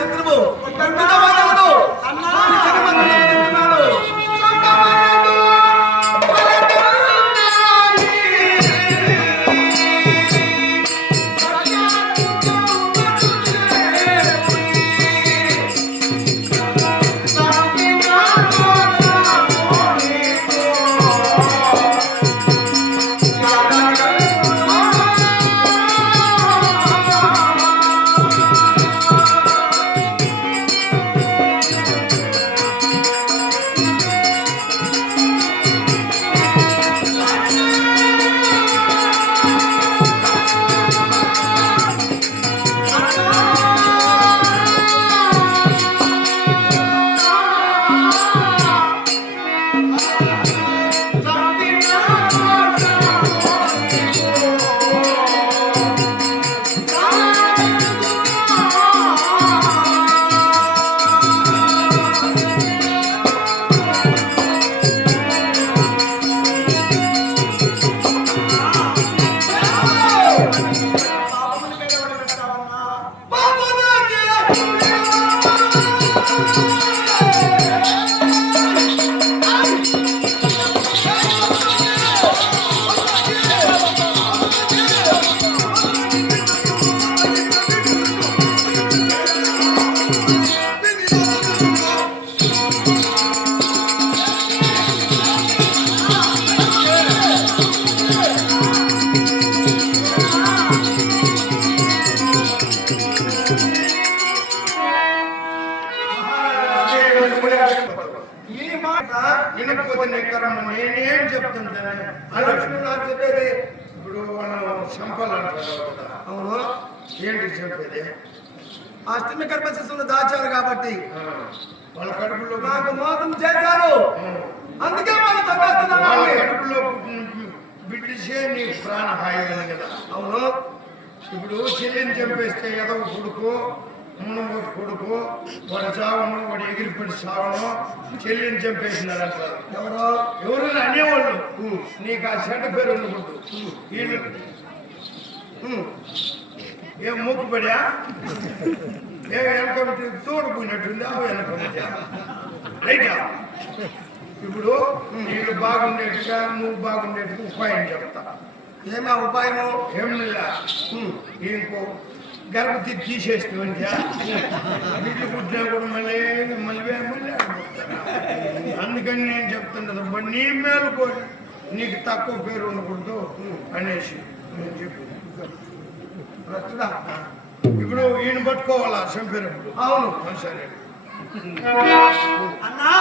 శత్రువు అన్నా నేనేం చెప్తాను చెప్పేది ఇప్పుడు వాళ్ళు చంపాలంటారు. అవును, ఏంటి చెప్పేది? అష్టమి గర్భ శిశువులు దాచారు కాబట్టి వాళ్ళ కడుపులో నాకు మోసం చేశారు, అందుకే వాళ్ళు చంపేస్తున్నారు. కడుపులో బిడ్డిసే నీ ప్రాణ హాయిగా కదా. అవును, ఇప్పుడు చెల్లిని చంపేస్తే ఏదో కొడుకు మునుగు కొడుకు వాడు చావను, వాడు ఎగిరిపడి చావను, చెల్లిని చంపేసినారు అంటారు. ఎవరైనా అనేవాళ్ళు నీకు ఆ చెడ్డ పేరు ఉండకూడదు. వీళ్ళు ఏం మూకుపడా ఏ వెనకబెట్టి తోడుపోయినట్టుంది. ఆ వెనకబెట్టా రైటా. ఇప్పుడు వీళ్ళు బాగుండేట్టుగా నువ్వు బాగుండేట్టుగా ఉపాయం చెప్తా. ఏమా ఉపాయము? ఏం ఇంకో గర్భతి తీసేస్తుంది. బిడ్డలు పుట్టినా కూడా మళ్ళీ మళ్ళీ అందుకని నేను చెప్తుంటా నీ మేలు కోరి నీకు తక్కువ పేరు ఉండకూడదు అనేసి నేను చెప్పు. ఇప్పుడు ఈయన పట్టుకోవాలా చంపేటప్పుడు? అవును, సరే అన్నా.